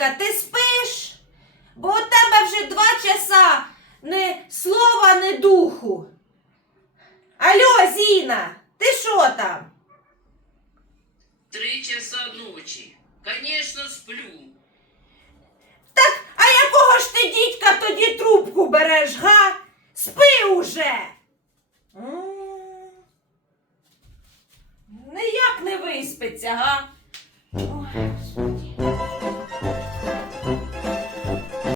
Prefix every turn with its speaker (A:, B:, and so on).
A: Алло, ти спиш? Бо у тебе вже два часа не слова, не духу. Алло, Зіна, ти що там?
B: Три часа ночі. Звісно, сплю.
A: Так, а якого ж ти дідька тоді трубку береш, га? Спи уже. М. Ніяк не виспиться, га? Ой.